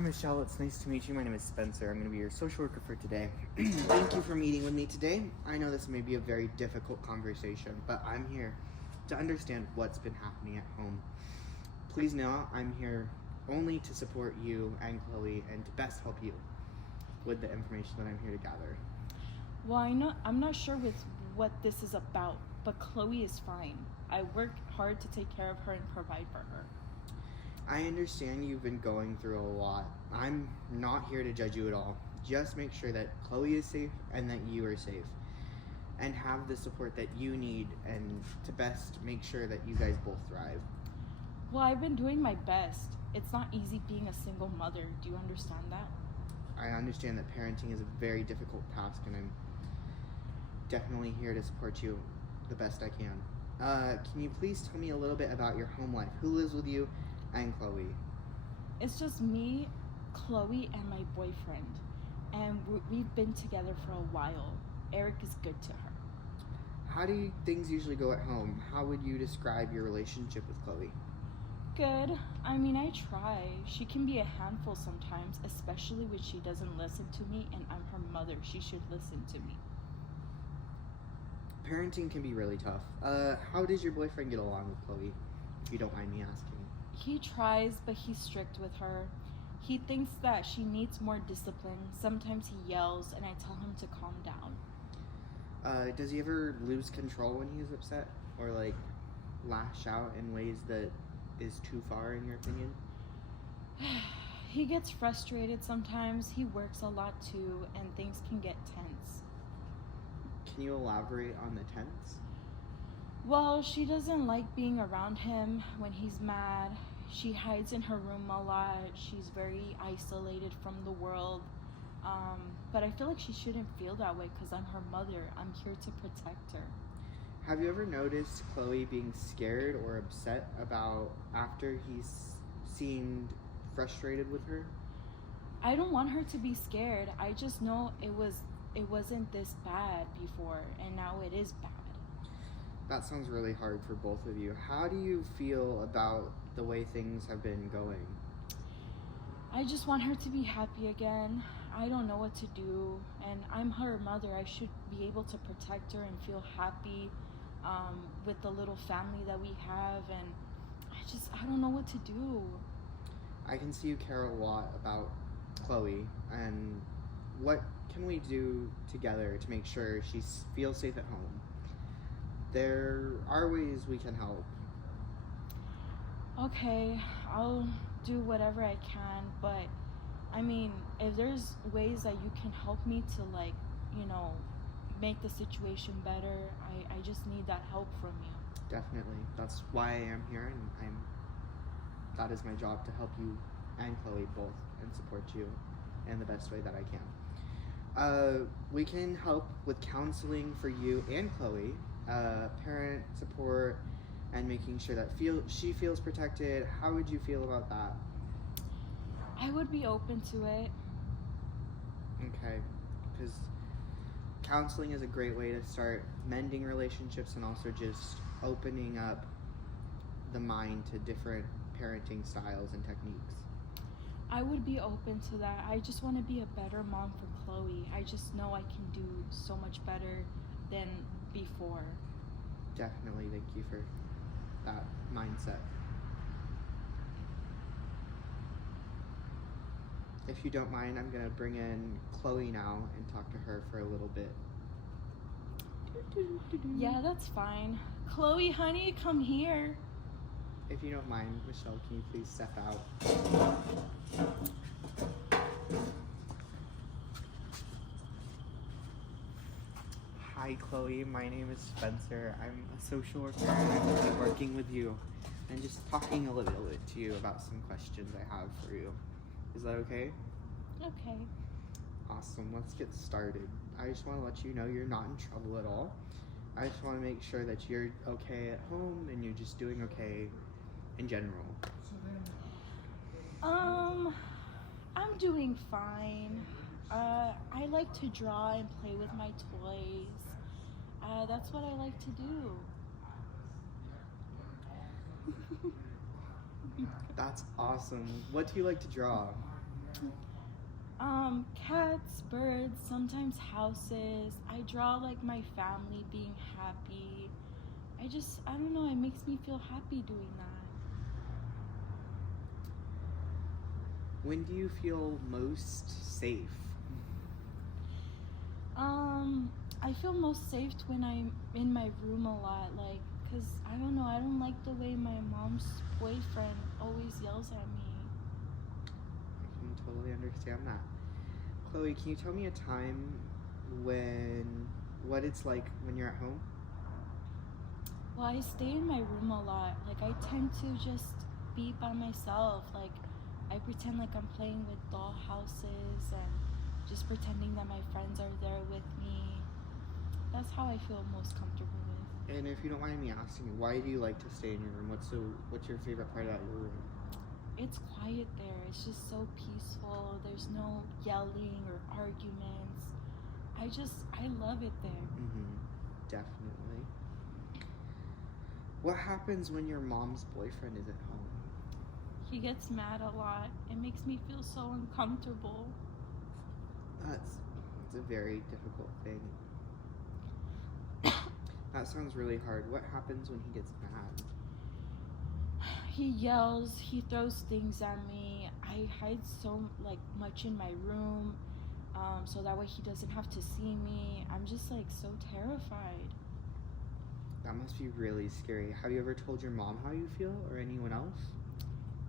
Michelle. It's nice to meet you. My name is Spencer. I'm going to be your social worker for today. Thank you for meeting with me today. I know this may be a very difficult conversation, but I'm here to understand what's been happening at home. Please know I'm here only to support you and Chloe and to best help you with the information that I'm here to gather. Well, I'm not sure with what this is about, but Chloe is fine. I work hard to take care of her and provide for her. I understand you've been going through a lot. I'm not here to judge you at all. Just make sure that Chloe is safe and that you are safe. And have the support that you need and to best make sure that you guys both thrive. Well, I've been doing my best. It's not easy being a single mother. Do you understand that? I understand that parenting is a very difficult task, and I'm definitely here to support you the best I can. Can you please tell me a little bit about your home life? Who lives with you and Chloe? It's just me, Chloe, and my boyfriend. And we've been together for a while. Eric is good to her. How do things usually go at home? How would you describe your relationship with Chloe? Good. I mean, I try. She can be a handful sometimes, especially when she doesn't listen to me and I'm her mother. She should listen to me. Parenting can be really tough. How does your boyfriend get along with Chloe, if you don't mind me asking? He tries, but he's strict with her. He thinks that she needs more discipline. Sometimes he yells, and I tell him to calm down. Does he ever lose control when he's upset? Or, lash out in ways that is too far, in your opinion? He gets frustrated sometimes. He works a lot, too, and things can get tense. Can you elaborate on the tense? Well, she doesn't like being around him when he's mad. She hides in her room a lot. She's very isolated from the world. But I feel like she shouldn't feel that way because I'm her mother. I'm here to protect her. Have you ever noticed Chloe being scared or upset about after he seemed frustrated with her? I don't want her to be scared. I just know it wasn't this bad before, and now it is bad. That sounds really hard for both of you. How do you feel about the way things have been going? I just want her to be happy again. I don't know what to do, and I'm her mother. I should be able to protect her and feel happy with the little family that we have, and I don't know what to do. I can see you care a lot about Chloe, and what can we do together to make sure she feels safe at home? There are ways we can help. Okay, I'll do whatever I can, but I mean, if there's ways that you can help me to make the situation better, I just need that help from you. Definitely. That's why I am here, and that is my job, to help you and Chloe both and support you in the best way that I can. We can help with counseling for you and Chloe, parent support, and making sure that she feels protected. How would you feel about that? I would be open to it. Okay, because counseling is a great way to start mending relationships and also just opening up the mind to different parenting styles and techniques. I would be open to that. I just want to be a better mom for Chloe. I just know I can do so much better than before. Definitely, thank you for that mindset. If you don't mind, I'm going to bring in Chloe now and talk to her for a little bit. Yeah, that's fine. Chloe, honey, come here. If you don't mind, Michelle, can you please step out? Hi, Chloe. My name is Spencer. I'm a social worker, and I'm going to be working with you and just talking a little bit to you about some questions I have for you. Is that okay? Okay. Awesome. Let's get started. I just want to let you know you're not in trouble at all. I just want to make sure that you're okay at home and you're just doing okay in general. I'm doing fine. I like to draw and play with my toys. That's what I like to do. That's awesome. What do you like to draw? Cats, birds, sometimes houses. I draw like my family being happy. I don't know, it makes me feel happy doing that. When do you feel most safe? I feel most safe when I'm in my room a lot, like, cause I don't know, I don't like the way my mom's boyfriend always yells at me. I can totally understand that. Chloe, can you tell me a time what it's like when you're at home? Well, I stay in my room a lot. Like, I tend to just be by myself. Like, I pretend like I'm playing with doll houses and just pretending that my friends are there with me. That's how I feel most comfortable with. And if you don't mind me asking, why do you like to stay in your room? What's your favorite part about your room? It's quiet there. It's just so peaceful. There's no yelling or arguments. I love it there. Definitely. What happens when your mom's boyfriend is at home? He gets mad a lot. It makes me feel so uncomfortable. It's a very difficult thing. That sounds really hard. What happens when he gets mad? He yells, he throws things at me. I hide so much in my room, so that way he doesn't have to see me. I'm just like so terrified. That must be really scary. Have you ever told your mom how you feel, or anyone else?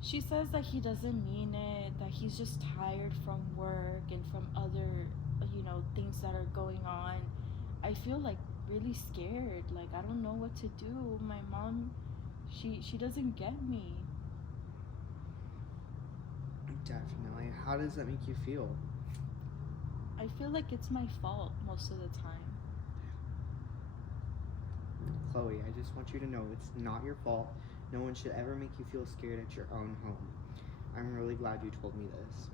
She says that he doesn't mean it, that he's just tired from work and from other, things that are going on. I feel like really scared. Like, I don't know what to do. My mom, she doesn't get me. Definitely. How does that make you feel? I feel like it's my fault most of the time. Chloe, I just want you to know it's not your fault. No one should ever make you feel scared at your own home. I'm really glad you told me this.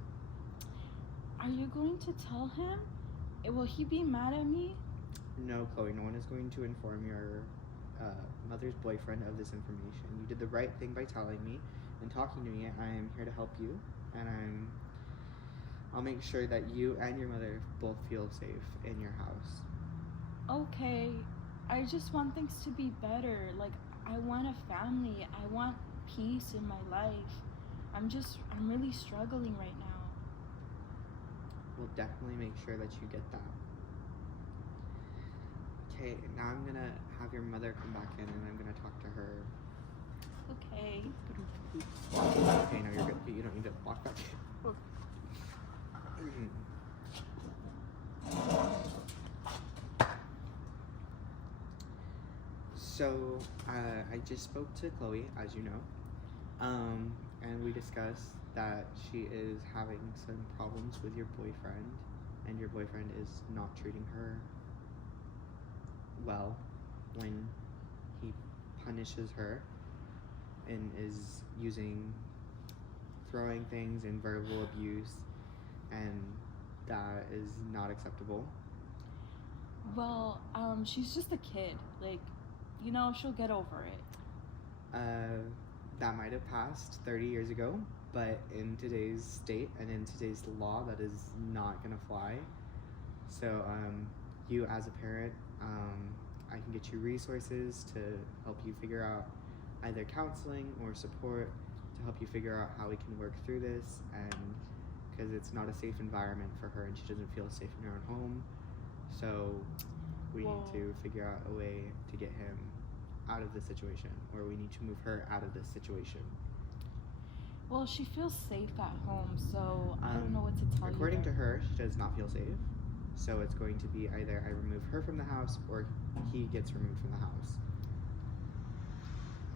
Are you going to tell him? Will he be mad at me? No, Chloe, no one is going to inform your mother's boyfriend of this information. You did the right thing by telling me and talking to me. I am here to help you, and I'll make sure that you and your mother both feel safe in your house. Okay, I just want things to be better. Like, I want a family. I want peace in my life. I'm really struggling right now. We'll definitely make sure that you get that. Okay, now I'm gonna have your mother come back in and I'm gonna talk to her. Okay. Okay, no, you're good. You don't need to walk back in. So, I just spoke to Chloe, as you know, and we discussed that she is having some problems with your boyfriend, and your boyfriend is not treating her well when he punishes her and is throwing things and verbal abuse, and that is not acceptable. Well, she's just a kid. Like, she'll get over it. That might have passed 30 years ago, but in today's state and in today's law, that is not gonna fly. So, you as a parent, I can get you resources to help you figure out either counseling or support to help you figure out how we can work through this, and because it's not a safe environment for her and she doesn't feel safe in her own home. So we need to figure out a way to get him out of this situation, or we need to move her out of this situation. Well, she feels safe at home, so I don't know what to tell you. According to her, she does not feel safe. So it's going to be either I remove her from the house or he gets removed from the house.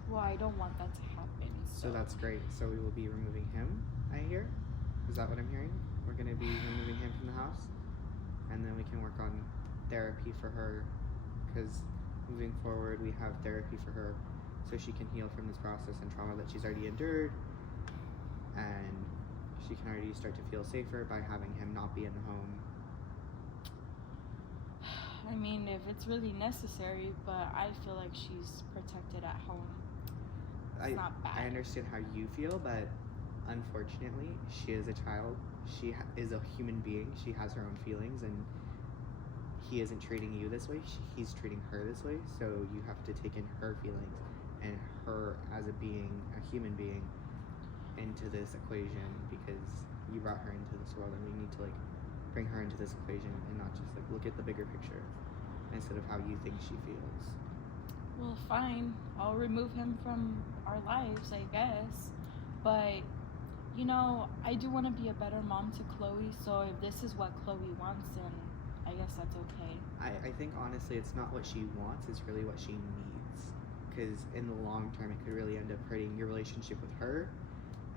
Well, I don't want that to happen. So that's great. So we will be removing him, I hear. Is that what I'm hearing? We're going to be removing him from the house, and then we can work on therapy for her, because moving forward we have therapy for her so she can heal from this process and trauma that she's already endured, and she can already start to feel safer by having him not be in the home. I mean, if it's really necessary, but I feel like she's protected at home. It's not bad. I understand how you feel, but unfortunately, she is a child. She is a human being. She has her own feelings, and he isn't treating you this way. He's treating her this way. So you have to take in her feelings and her as a being, a human being, into this equation, because you brought her into this world, and we need to like bring her into this equation and not just like look at the bigger picture instead of how you think she feels. Well, fine. I'll remove him from our lives, I guess. But, you know, I do want to be a better mom to Chloe, so if this is what Chloe wants, then I guess that's okay. I think honestly it's not what she wants, it's really what she needs. Because in the long term, it could really end up hurting your relationship with her,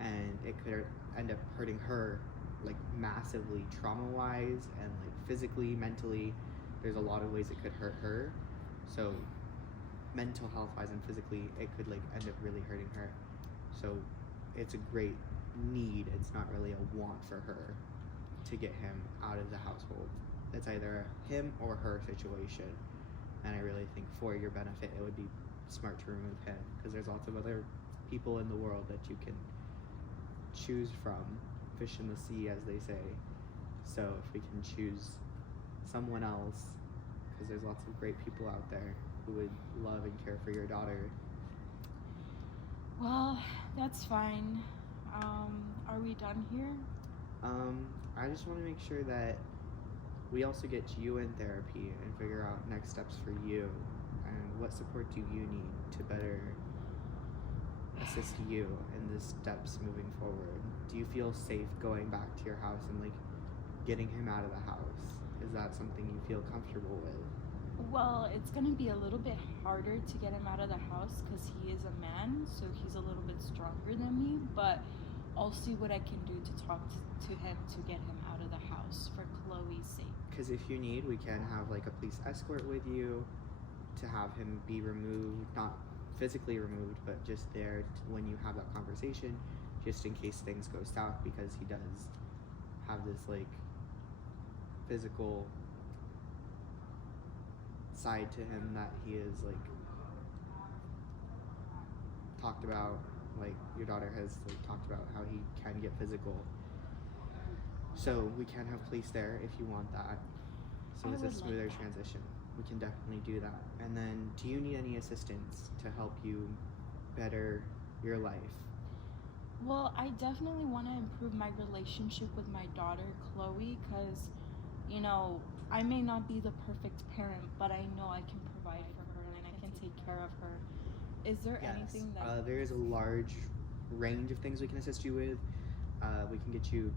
and it could end up hurting her like massively trauma-wise and like physically, mentally. There's a lot of ways it could hurt her. So mental health wise and physically, it could like end up really hurting her. So it's a great need. It's not really a want for her to get him out of the household. It's either a him or her situation. And I really think for your benefit, it would be smart to remove him, because there's lots of other people in the world that you can choose from. Fish in the sea, as they say. So if we can choose someone else, because there's lots of great people out there who would love and care for your daughter. Well, that's fine. Are we done here? I just want to make sure that we also get you in therapy and figure out next steps for you, and what support do you need to better assist you in the steps moving forward. Do you feel safe going back to your house and like getting him out of the house? Is that something you feel comfortable with? Well, it's going to be a little bit harder to get him out of the house because he is a man, so he's a little bit stronger than me, but I'll see what I can do to talk to him to get him out of the house for Chloe's sake. Because if you need, we can have like a police escort with you to have him be removed, not physically removed, but just there when you have that conversation, just in case things go south, because he does have this like physical side to him that he is like talked about, like your daughter has like talked about how he can get physical. So we can have police there if you want that, so it's a smoother transition. We can definitely do that. And then, do you need any assistance to help you better your life? Well, I definitely want to improve my relationship with my daughter, Chloe, because, you know, I may not be the perfect parent, but I know I can provide for her and I can take care of her. Is there anything that... there is a large range of things we can assist you with. We can get you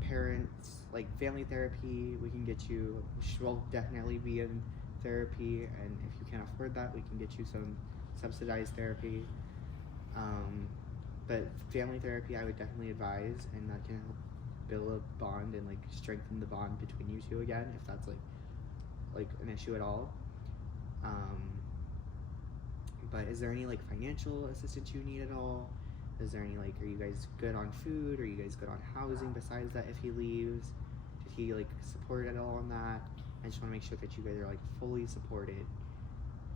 parents, like family therapy. We can get you, she'll definitely be in therapy, and if you can't afford that, we can get you some subsidized therapy. But family therapy I would definitely advise, and that can help build a bond and like strengthen the bond between you two again, if that's like an issue at all. But is there any like financial assistance you need at all? Is there any like, are you guys good on food? Are you guys good on housing besides that if he leaves? Did he like support at all on that? I just want to make sure that you guys are like fully supported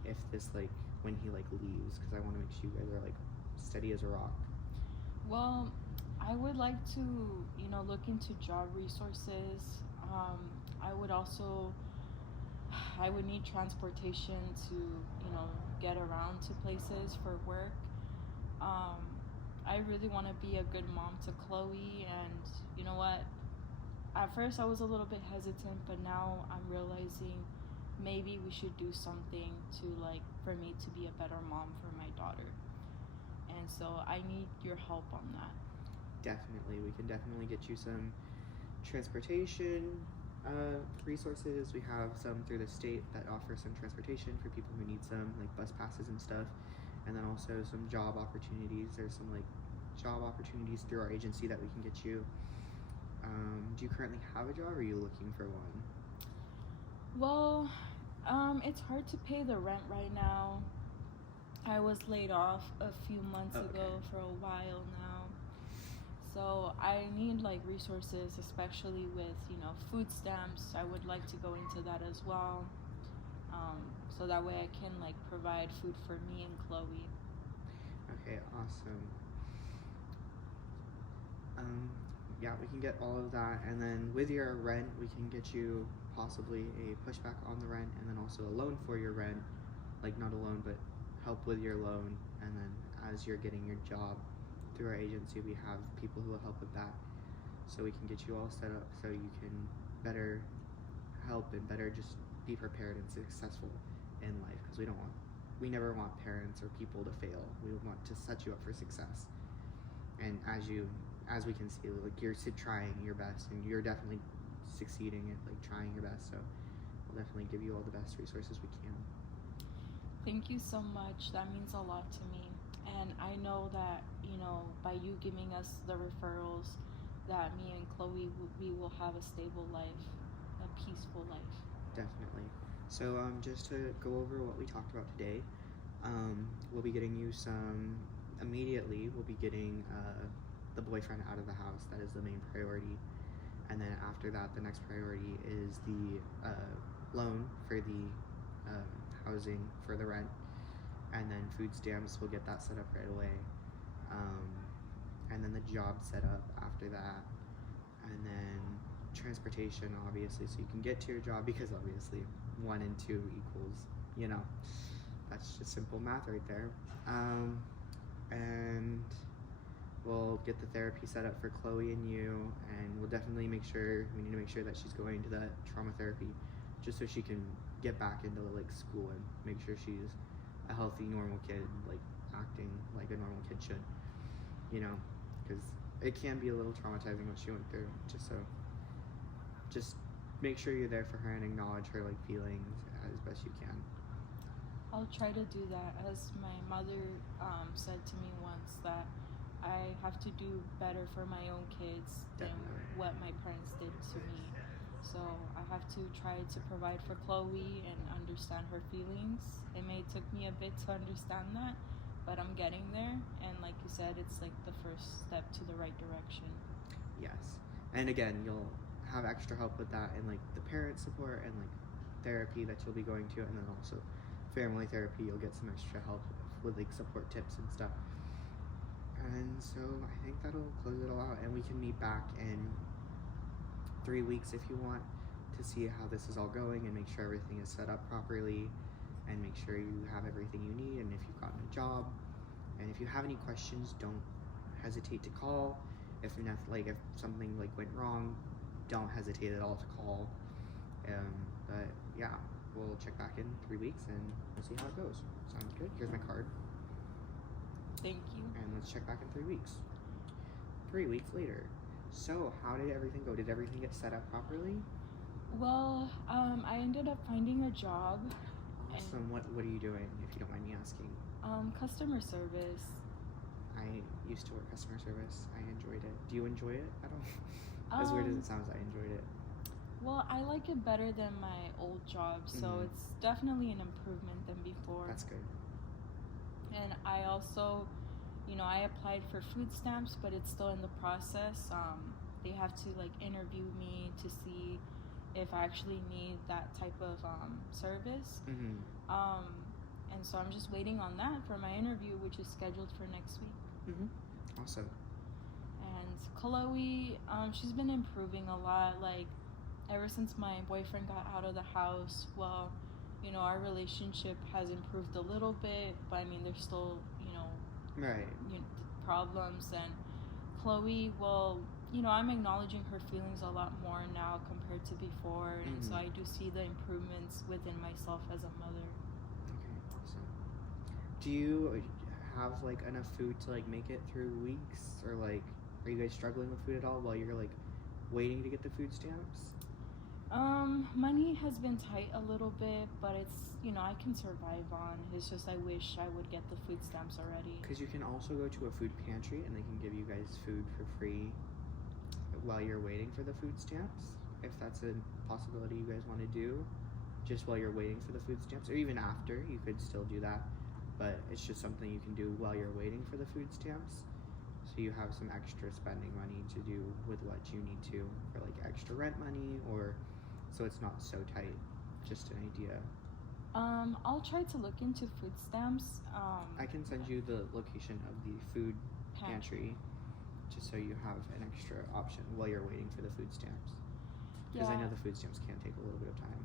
if this like, when he like leaves, because I want to make sure you guys are like steady as a rock. Well, I would like to, you know, look into job resources. I would also, I would need transportation to, you know, get around to places for work. I really want to be a good mom to Chloe, and you know what? At first I was a little bit hesitant, but now I'm realizing maybe we should do something to like, for me to be a better mom for my daughter. And so I need your help on that. Definitely, we can definitely get you some transportation resources. We have some through the state that offer some transportation for people who need some, like bus passes and stuff. And then also some job opportunities. There's some like job opportunities through our agency that we can get you. Do you currently have a job, or are you looking for one? Well, it's hard to pay the rent right now. I was laid off a few months ago for a while now. So I need like resources, especially with, you know, food stamps. I would like to go into that as well. So that way I can like provide food for me and Chloe. Okay, awesome. yeah, we can get all of that, and then with your rent, we can get you possibly a pushback on the rent, and then also a loan for your rent, like not a loan, but help with your loan, and then as you're getting your job through our agency, we have people who will help with that, so we can get you all set up so you can better help and better just be prepared and successful in life, because we never want parents or people to fail. We want to set you up for success, and as we can see, like you're trying your best, and you're definitely succeeding at like trying your best. So we'll definitely give you all the best resources we can. Thank you so much. That means a lot to me. And I know that, by you giving us the referrals, that me and Chloe, we will have a stable life, a peaceful life. Definitely. So just to go over what we talked about today, we'll be getting you immediately we'll be getting the boyfriend out of the house. That is the main priority. And then after that, the next priority is the loan for the housing for the rent. And then food stamps, we'll get that set up right away. And then the job set up after that. And then transportation, obviously, so you can get to your job, because obviously 1 and 2 equals, that's just simple math right there. And we'll get the therapy set up for Chloe and you, and we need to make sure that she's going to that trauma therapy, just so she can get back into like school and make sure she's a healthy, normal kid, like acting like a normal kid should, because it can be a little traumatizing what she went through. Just make sure you're there for her and acknowledge her like feelings as best you can. I'll try to do that. As my mother said to me once, that I have to do better for my own kids than what my parents did to me. So I have to try to provide for Chloe and understand her feelings. It may took me a bit to understand that, but I'm getting there. And like you said, it's like the first step to the right direction. Yes. And again, you'll have extra help with that, and like the parent support and like therapy that you'll be going to, and then also family therapy. You'll get some extra help with like support tips and stuff. And so I think that'll close it all out, and we can meet back in 3 weeks if you want, to see how this is all going and make sure everything is set up properly, and make sure you have everything you need, and if you've gotten a job. And if you have any questions, don't hesitate to call. If something like went wrong, don't hesitate at all to call. But yeah, we'll check back in 3 weeks and we'll see how it goes. Sounds good. Here's my card. Thank you. And let's check back in 3 weeks. 3 weeks later. So how did everything go? Did everything get set up properly? Well, I ended up finding a job. Awesome. What are you doing, if you don't mind me asking? Customer service. I used to work customer service. I enjoyed it. Do you enjoy it at all? As weird as it sounds, I enjoyed it. Well, I like it better than my old job, so it's definitely an improvement than before. That's good. And I also, I applied for food stamps, but it's still in the process. They have to like interview me to see if I actually need that type of service. And so I'm just waiting on that for my interview, which is scheduled for next week. Awesome. And Chloe, she's been improving a lot. Like, ever since my boyfriend got out of the house, well, our relationship has improved a little bit, but I mean, there's still, right, problems. And Chloe, well, I'm acknowledging her feelings a lot more now compared to before, and so I do see the improvements within myself as a mother. Okay, awesome. Do you have like enough food to like make it through weeks, or like are you guys struggling with food at all while you're like waiting to get the food stamps? Money has been tight a little bit, but it's, I can survive on. It's just I wish I would get the food stamps already. Because you can also go to a food pantry and they can give you guys food for free while you're waiting for the food stamps, if that's a possibility you guys want to do, just while you're waiting for the food stamps, or even after, you could still do that, but it's just something you can do while you're waiting for the food stamps, so you have some extra spending money to do with what you need to, for like extra rent money, or so it's not so tight. Just an idea. I'll try to look into food stamps. I can send you the location of the food pantry just so you have an extra option while you're waiting for the food stamps. Because I know the food stamps can take a little bit of time.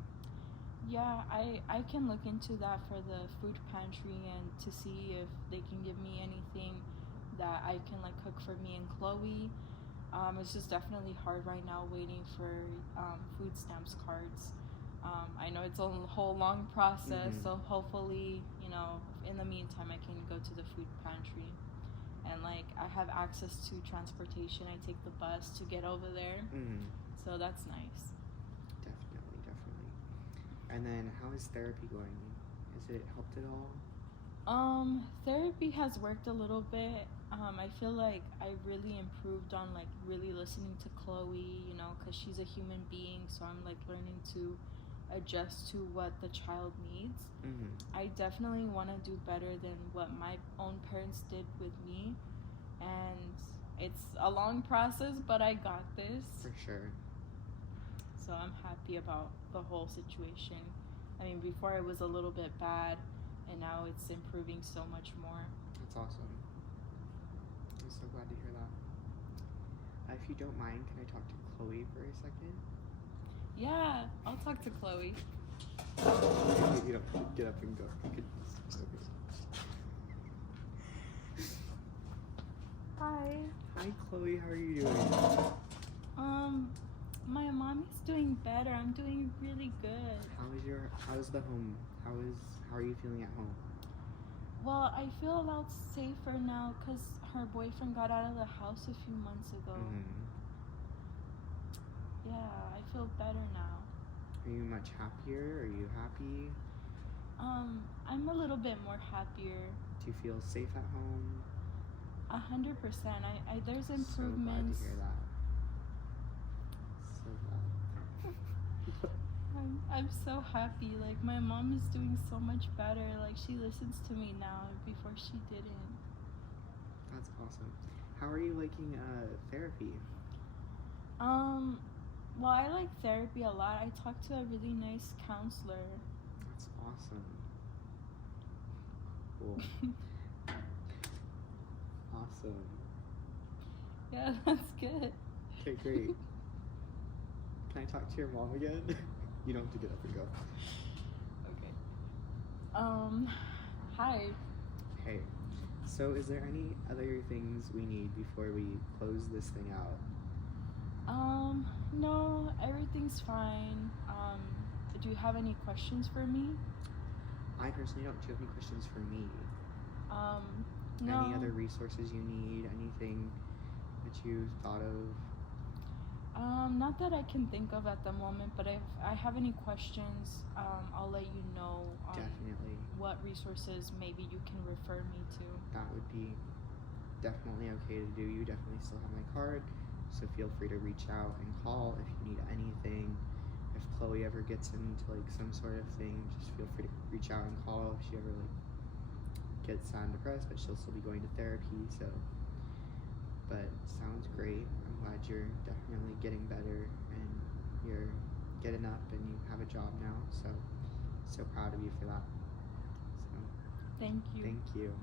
Yeah, I can look into that for the food pantry and to see if they can give me anything that I can like cook for me and Chloe. It's just definitely hard right now waiting for food stamps cards. I know it's a whole long process, so hopefully, you know, in the meantime, I can go to the food pantry. And like I have access to transportation. I take the bus to get over there, so that's nice. Definitely. And then, how is therapy going? Has it helped at all? Therapy has worked a little bit. I feel like I really improved on like really listening to Chloe, you know, because she's a human being, so I'm like learning to adjust to what the child needs. I definitely want to do better than what my own parents did with me, and it's a long process, but I got this. For sure. So I'm happy about the whole situation. I mean, before it was a little bit bad, and now it's improving so much more. That's awesome. I'm so glad to hear that. If you don't mind, can I talk to Chloe for a second? Yeah, I'll talk to Chloe. You don't have to get up and go. You could Hi. Hi, Chloe. How are you doing? My mommy's doing better. I'm doing really good. How's the home? How are you feeling at home? Well, I feel a lot safer now because her boyfriend got out of the house a few months ago. Yeah, I feel better now. Are you much happier? Are you happy? I'm a little bit more happier. Do you feel safe at home? 100%. There's improvements. So glad to hear that. So glad. I'm so happy. Like my mom is doing so much better. Like she listens to me now. Before she didn't. That's awesome. How are you liking therapy? Well, I like therapy a lot. I talked to a really nice counselor. That's awesome. Cool. Awesome. Yeah, that's good. Okay, great. Can I talk to your mom again? You don't have to get up and go. Okay. Hi. Hey. So is there any other things we need before we close this thing out? No, everything's fine. Do you have any questions for me? I personally don't. Do you have any questions for me? No. Any other resources you need? Anything that you thought of? Not that I can think of at the moment, but if I have any questions, I'll let you know Definitely. What resources maybe you can refer me to. That would be definitely okay to do. You definitely still have my card, so feel free to reach out and call if you need anything. If Chloe ever gets into like some sort of thing, just feel free to reach out and call. If she ever like gets sad and depressed, but she'll still be going to therapy, so. But sounds great. I'm glad you're definitely getting better and you're getting up and you have a job now, so proud of you for that. So Thank you. Thank you.